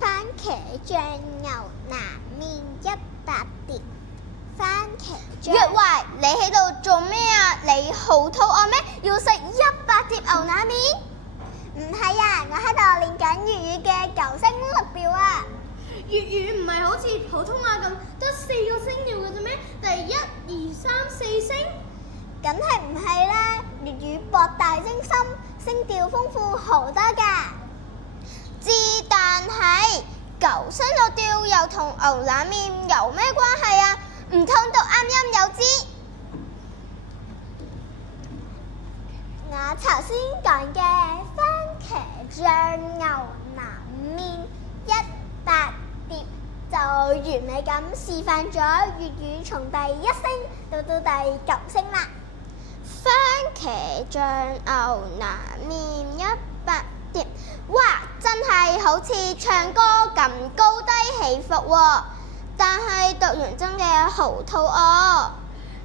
番茄醬牛腩麵100碟。番茄醬。月懷，你喺度做咩啊？你好肚餓咩？要食100碟牛腩麵？唔係啊，我喺度練緊粵語嘅9聲6調啊！粵語唔係好似普通話咁得4個聲調嘅啫咩？第1、2、3、4聲？梗係唔係啦！粵語博大精深，聲調豐富好多㗎。但係9聲6調又同牛腩麵有咩關係啊？唔通讀啱音有知？我頭先講嘅番茄醬牛腩麵100碟，就完美咁示範咗粵語從第1聲到第9聲啦。番茄醬牛腩麵100碟，哇！真係好似唱歌咁高低起伏喎。但係讀完真嘅好肚餓。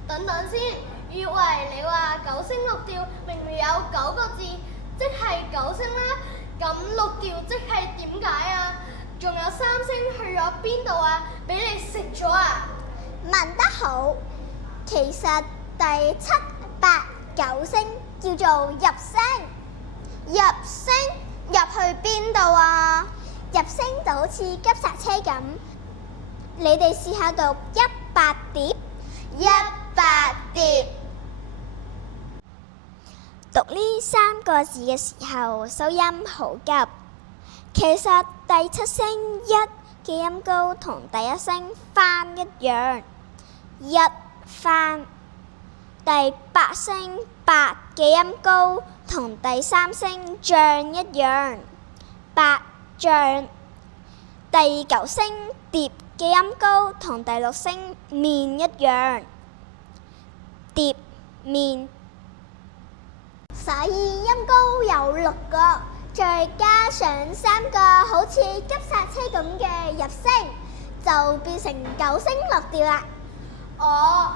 等等先，以為你話9聲6調，明明有9個字，即係9聲啦。咁6調即係點解啊？仲有3聲去咗邊度啊？俾你食咗啊？問得好，其實第7、8、9聲叫做入聲。入聲入去邊度啊？入聲就好似急剎車咁。你哋試下讀100碟。100碟。讀呢3個字嘅時候，收音好急。其實第7聲1嘅音高同第1聲番一樣，一番。第8聲8嘅音高同第3聲醬一樣，八醬。第9聲碟嘅音高同第6聲麵一樣，碟麵。所以音高有6個，再加上3個好似急剎車咁嘅入聲，就變成9聲6調啦。哦，